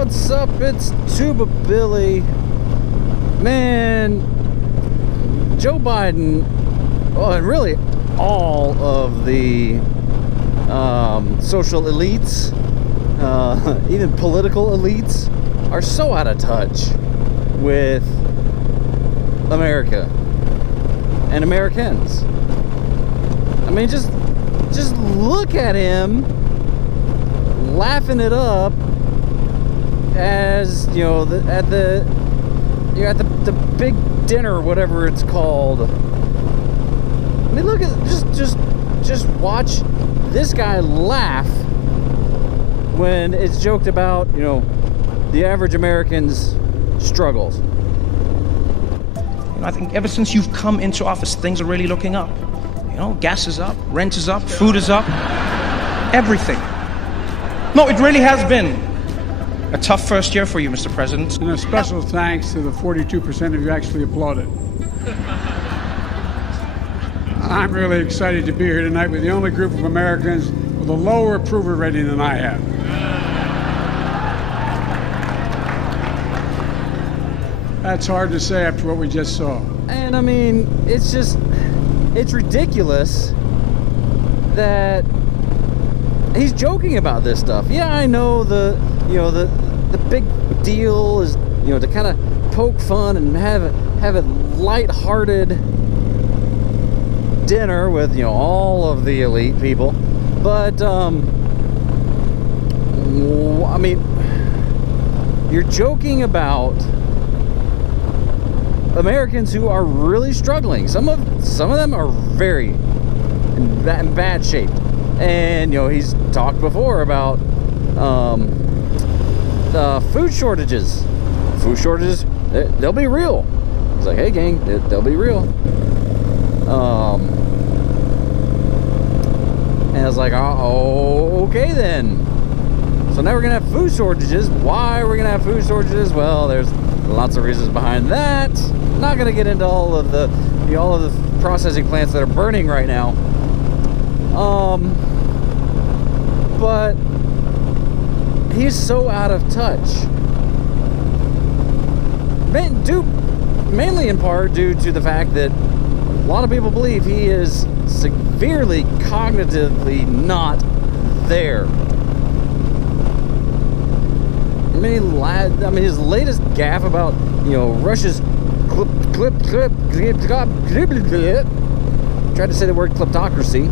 What's up? It's Tuba Billy. Man, Joe Biden, well, and really all of the social elites, even political elites, are so out of touch with America and Americans. I mean, just look at him laughing it up as, you know, at the big dinner, whatever it's called. I mean, look at just watch this guy laugh when it's joked about, you know, the average American's struggles. I think ever since you've come into office, things are really looking up. You know, gas is up, rent is up, food is up, everything. No, it really has been a tough first year for you, Mr. President. And a special thanks to the 42% of you who actually applauded. I'm really excited to be here tonight with the only group of Americans with a lower approval rating than I have. That's hard to say after what we just saw. And I mean, it's ridiculous that he's joking about this stuff. Yeah, I know the big deal is, you know, to kind of poke fun and have a lighthearted dinner with, you know, all of the elite people. But I mean, you're joking about Americans who are really struggling. Some of them are very in bad shape. And, you know, he's talked before about food shortages. Food shortages, they'll be real. It's like, hey, gang, they'll be real. And I was like, oh, okay then. So now we're gonna have food shortages. Why are we gonna have food shortages? Well, there's lots of reasons behind that. I'm not gonna get into all of the processing plants that are burning right now. But he's so out of touch. Mainly in part due to the fact that a lot of people believe he is severely cognitively not there. I mean, his latest gaffe about, you know, Russia's tried to say the word kleptocracy.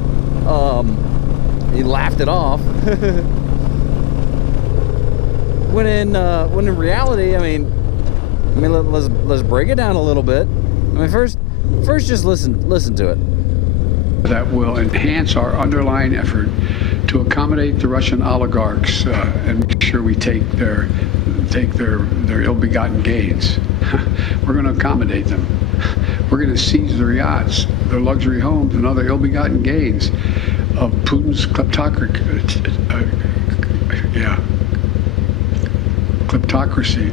He laughed it off. when in reality, I mean, let's break it down a little bit. I mean, first just listen to it. That will enhance our underlying effort to accommodate the Russian oligarchs and make sure we take their ill-begotten gains. We're going to accommodate them. We're going to seize their yachts, their luxury homes, and other ill-begotten gains of Putin's kleptocracy. Kleptocracy.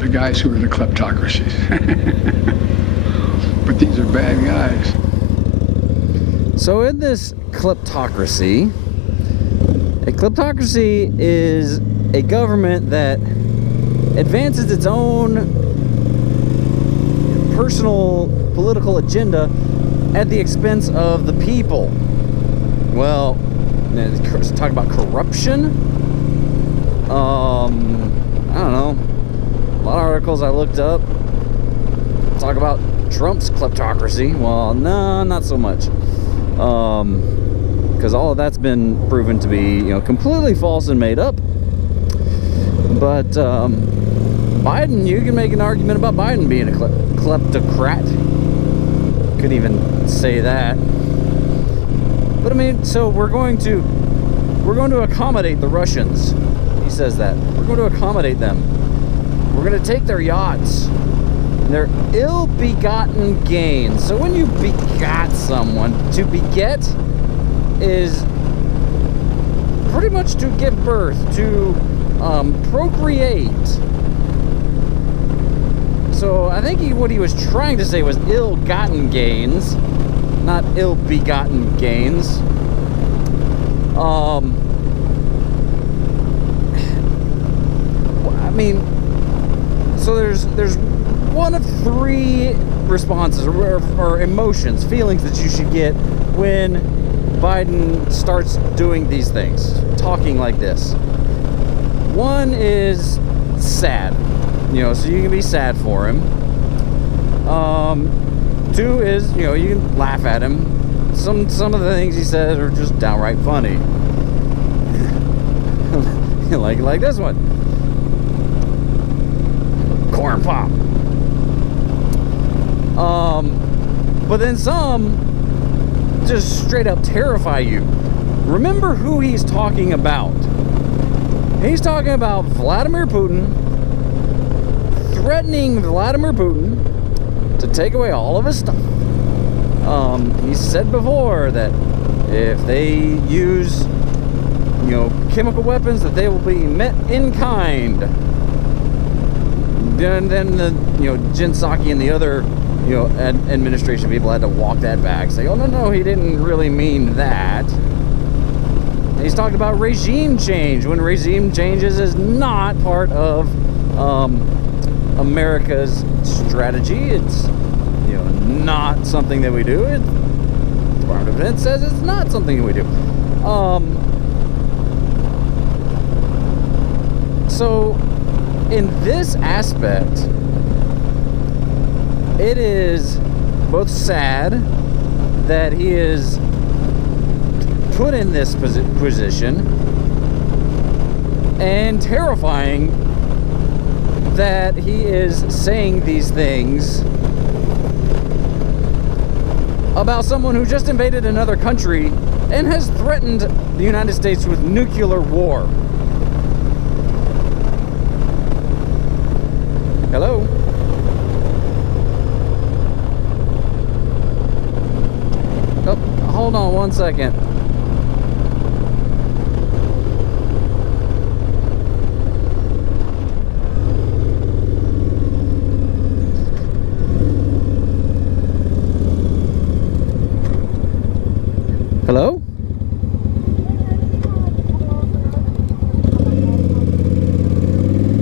The guys who are the kleptocracies. But these are bad guys. So in this kleptocracy, a kleptocracy is a government that advances its own personal political agenda at the expense of the people. Well, let's talk about corruption. I don't know. A lot of articles I looked up talk about Trump's kleptocracy. Well, no, not so much. Because all of that's been proven to be, you know, completely false and made up. But Biden, you can make an argument about Biden being a kleptocrat. Couldn't even say that. But I mean, so we're going to accommodate the Russians. He says that we're going to accommodate them. We're going to take their yachts and their ill-begotten gains. So when you begot someone, to beget is pretty much to give birth, to procreate. So I think what he was trying to say was ill-gotten gains, not ill-begotten gains. mean, so there's one of three responses or emotions, feelings that you should get when Biden starts doing these things, talking like this. One is sad, so you can be sad for him. Two is, you can laugh at him. Some of the things he says are just downright funny. like this one. Corn pop. But then some just straight up terrify you. Remember who he's talking about. He's talking about Vladimir Putin, threatening Vladimir Putin to take away all of his stuff. He said before that if they use, chemical weapons, that they will be met in kind. Then the, Jen Psaki and the other, administration people had to walk that back, say, oh, no, he didn't really mean that. He's talked about regime change, when regime changes is not part of America's strategy. It's, not something that we do. The Department of Defense says it's not something that we do. So, in this aspect, it is both sad that he is put in this position and terrifying that he is saying these things about someone who just invaded another country and has threatened the United States with nuclear war. Hello? Oh, hold on one second. Hello?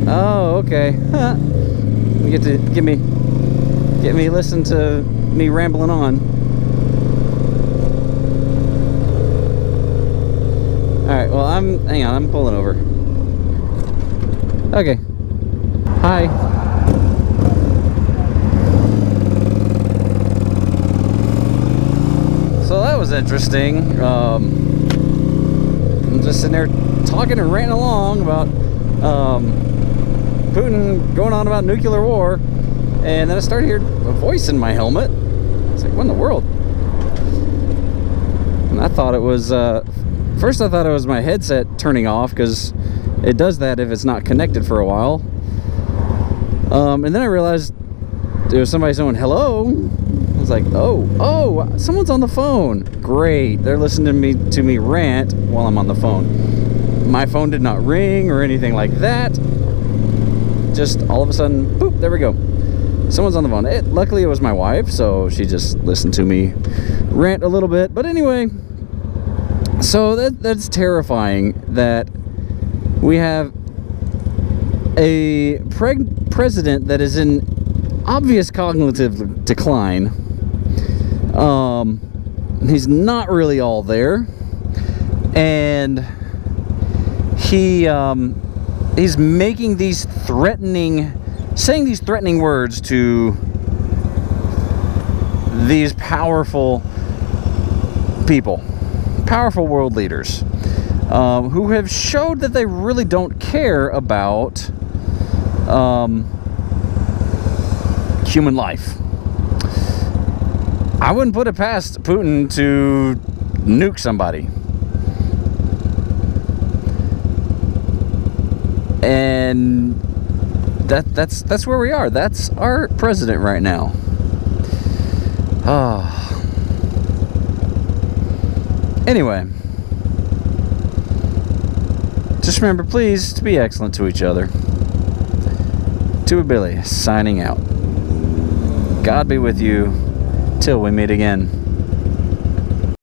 Oh, okay. You get to get me listen to me rambling on. Alright, well hang on, I'm pulling over. Okay. Hi. So that was interesting. I'm just sitting there talking and ranting along about Putin going on about nuclear war, and then I started hearing a voice in my helmet. It's like, what in the world? And I thought it was first I thought it was my headset turning off, because it does that if it's not connected for a while. And then I realized there was somebody saying hello. I was like, oh, someone's on the phone. Great, they're listening to me rant while I'm on the phone. My phone did not ring or anything like that. Just all of a sudden, boop, there we go. Someone's on the phone. Luckily it was my wife, so she just listened to me rant a little bit. But anyway, so that's terrifying that we have a president that is in obvious cognitive decline. He's not really all there, and he's making these saying these threatening words to these powerful people, powerful world leaders, who have showed that they really don't care about human life. I wouldn't put it past Putin to nuke somebody. And that's where we are. That's our president right now. Anyway, just remember, please, to be excellent to each other. Tuba Billy, signing out. God be with you till we meet again.